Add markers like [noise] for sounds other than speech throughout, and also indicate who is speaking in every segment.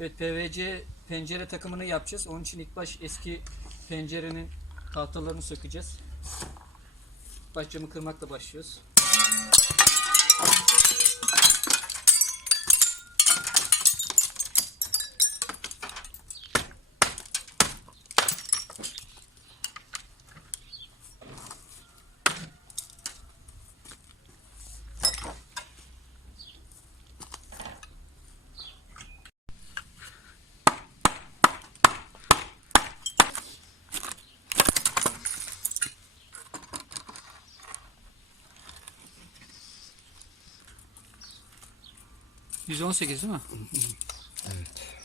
Speaker 1: Evet PVC pencere takımını yapacağız. Onun için ilk baş eski pencerenin tahtalarını sökeceğiz. Baş camı kırmakla başlıyoruz. %18 değil mi?
Speaker 2: Evet.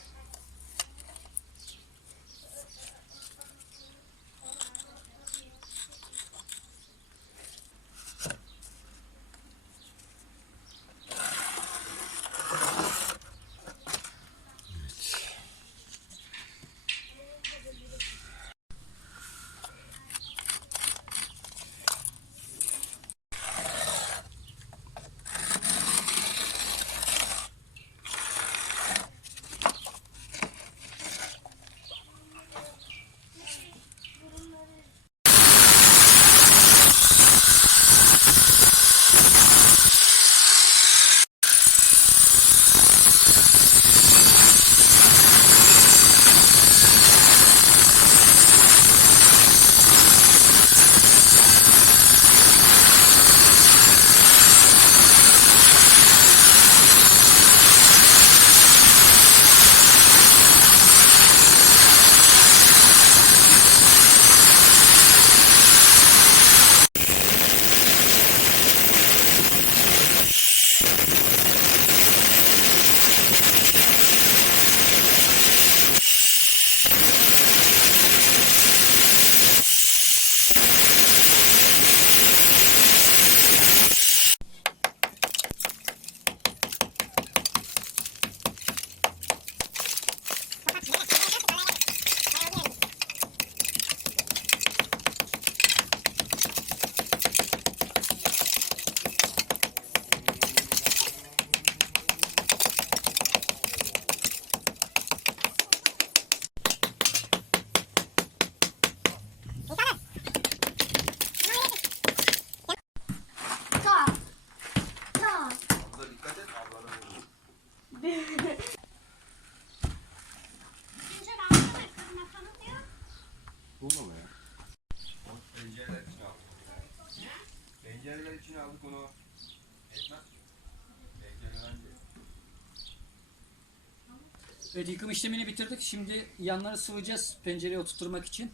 Speaker 1: Evet yıkım işlemini bitirdik. Şimdi yanları sıvayacağız pencereye oturtturmak için.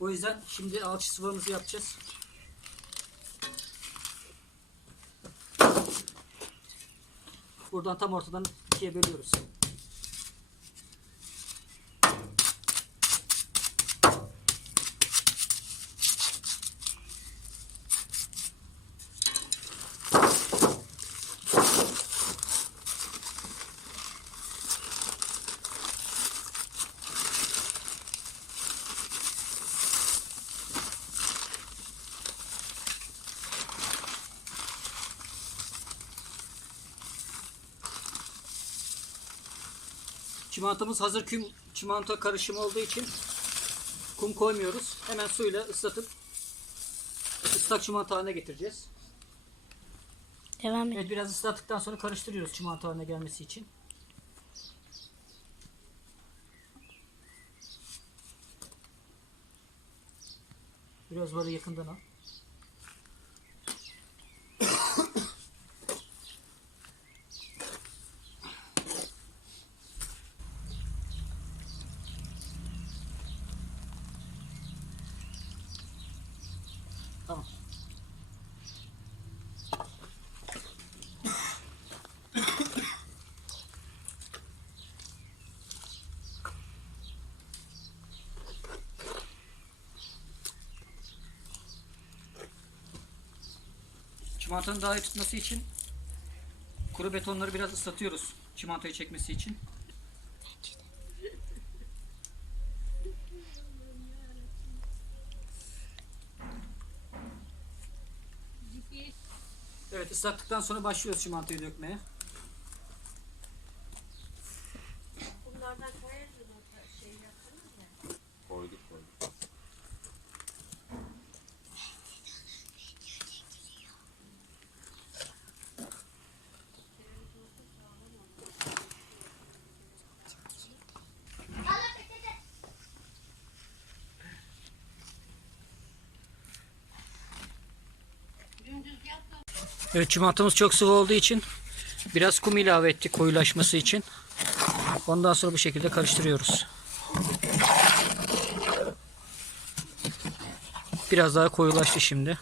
Speaker 1: O yüzden şimdi alçı sıvamızı yapacağız. Buradan tam ortadan ikiye bölüyoruz. Çimentomuz hazır küm çimento karışımı olduğu için kum koymuyoruz. Hemen suyla ıslatıp ıslak çimento haline getireceğiz.
Speaker 3: Devam et.
Speaker 1: Evet biraz ıslattıktan sonra karıştırıyoruz çimento haline gelmesi için. Biraz böyle yakından al. Tamam. Çimentonun daha iyi tutması için kuru betonları biraz ıslatıyoruz. Çimentoyu çekmesi için. Evet ıslattıktan sonra başlıyoruz çimentoyu dökmeye. Evet çimentomuz çok sıvı olduğu için biraz kum ilave ettik koyulaşması için. Ondan sonra bu şekilde karıştırıyoruz. Biraz daha koyulaştı şimdi.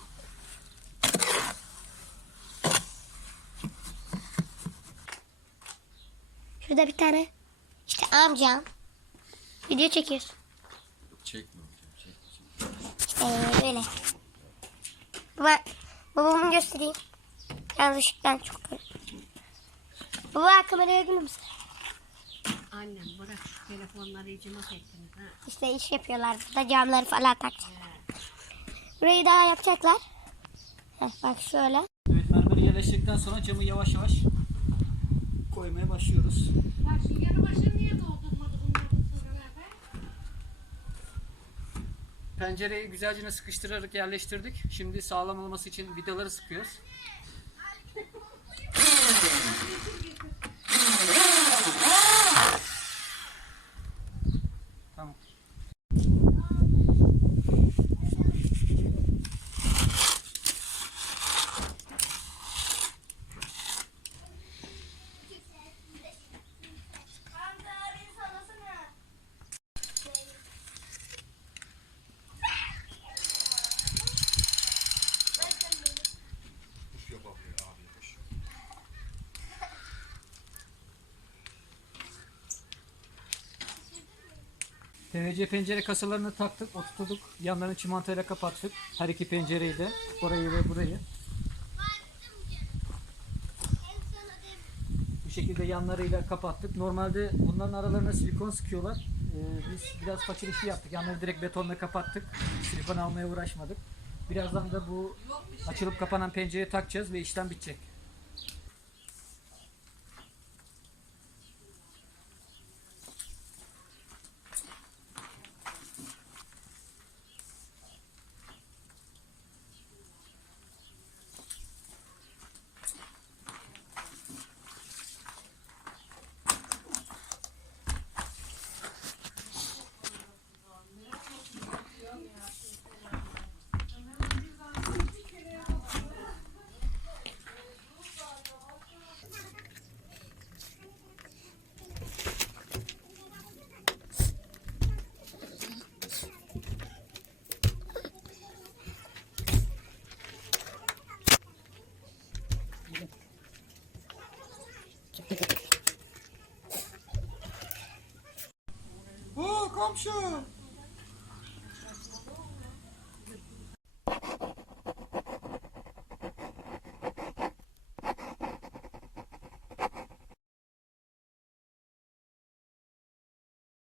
Speaker 4: Şurada bir tane işte amcam video çekiyor.
Speaker 5: Çekme.
Speaker 4: İşte böyle. Baba, babamı göstereyim. Yalnız ışıktan çok Baba kameraya gülür müsün?
Speaker 2: Annem bırak şu telefonları not ettiniz ha.
Speaker 4: İşte iş yapıyorlar burada camları falan takacak. Burayı daha yapacaklar. Heh, bak şöyle.
Speaker 1: Evet mermeri yerleştirdikten sonra camı yavaş yavaş koymaya başlıyoruz.
Speaker 2: Ya şu yanı başı niye doldurmadı bunları sonra be?
Speaker 1: Pencereyi güzelce sıkıştırarak yerleştirdik. Şimdi sağlam olması için vidaları sıkıyoruz.
Speaker 5: Ah! [laughs]
Speaker 1: PVC pencere kasalarını taktık, oturttuk. Yanlarını çimantayla kapattık. Her iki pencereyi de. Burayı ve burayı. Bu şekilde yanlarıyla kapattık. Normalde bunların aralarına silikon sıkıyorlar. Ee, biz biraz fakir işi yaptık. Yanları direkt betonla kapattık. Silikon almaya uğraşmadık. Birazdan da bu açılıp kapanan pencereye takacağız ve işlem bitecek.
Speaker 3: Komşu.